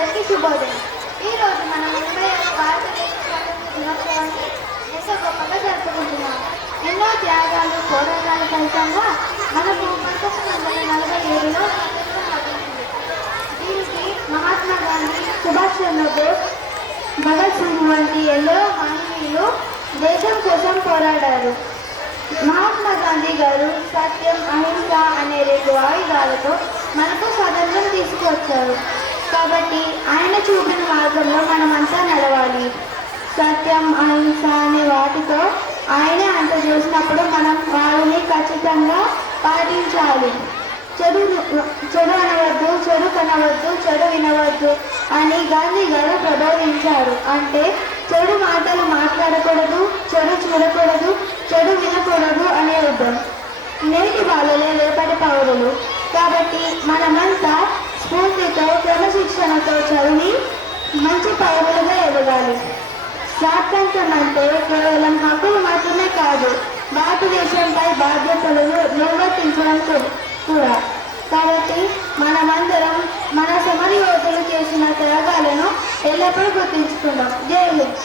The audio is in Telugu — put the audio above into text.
అందరికీ శుభోదయం. ఈరోజు మనం 80వ భారతదేశ స్వాతంత్ర దినోత్సవాన్ని ఎంతో గొప్పగా జరుపుకుంటున్నాం. ఎన్నో త్యాగాలు, పోరాటాల ఫలితంగా మనకు 1947లో స్వాతంత్రం లభించింది. దీనికి మహాత్మా గాంధీ, సుభాష్ చంద్రబోస్, భగత్ సింగ్ వంటి ఎందరో మహనీయులు దేశం కోసం పోరాడారు. మహాత్మా గాంధీ గారు సత్యం, అహింస అనే 2 ఆయుధాలతో మనకు స్వాతంత్రం తీసుకువచ్చారు. కాబట్టి ఆయన చూపిన మార్గంలో మనమంతా నడవాలి. సత్యం, అహింస అనే వాటితో ఆయనే అంత చేసినప్పుడు మనం వారిని ఖచ్చితంగా పాటించాలి. చెడు అనవద్దు, చెడు కనవద్దు, చెడు వినవద్దు అని గాంధీ గారు ప్రబోధించారు. అంటే చెడు మాటలు మాట్లాడకూడదు, చెడు చూడకూడదు, చెడు వినకూడదు అనే అర్థం. నేటి వాళ్ళలే రేపటి పౌరులు. కాబట్టి మనమంతా స్ఫూర్తితో, క్రమశిక్షణతో చదివి మంచి పౌరులుగా ఎదగాలి. స్వాతంత్రం అంటే కేవలం హక్కులు మాత్రమే కాదు, భారతదేశంపై బాధ్యతలను నిర్వర్తించడం కూడా. కాబట్టి మనమందరం మన సమరయోధులు చేసిన త్యాగాలను ఎల్లప్పుడూ గుర్తించుకుందాం. జై హింద్.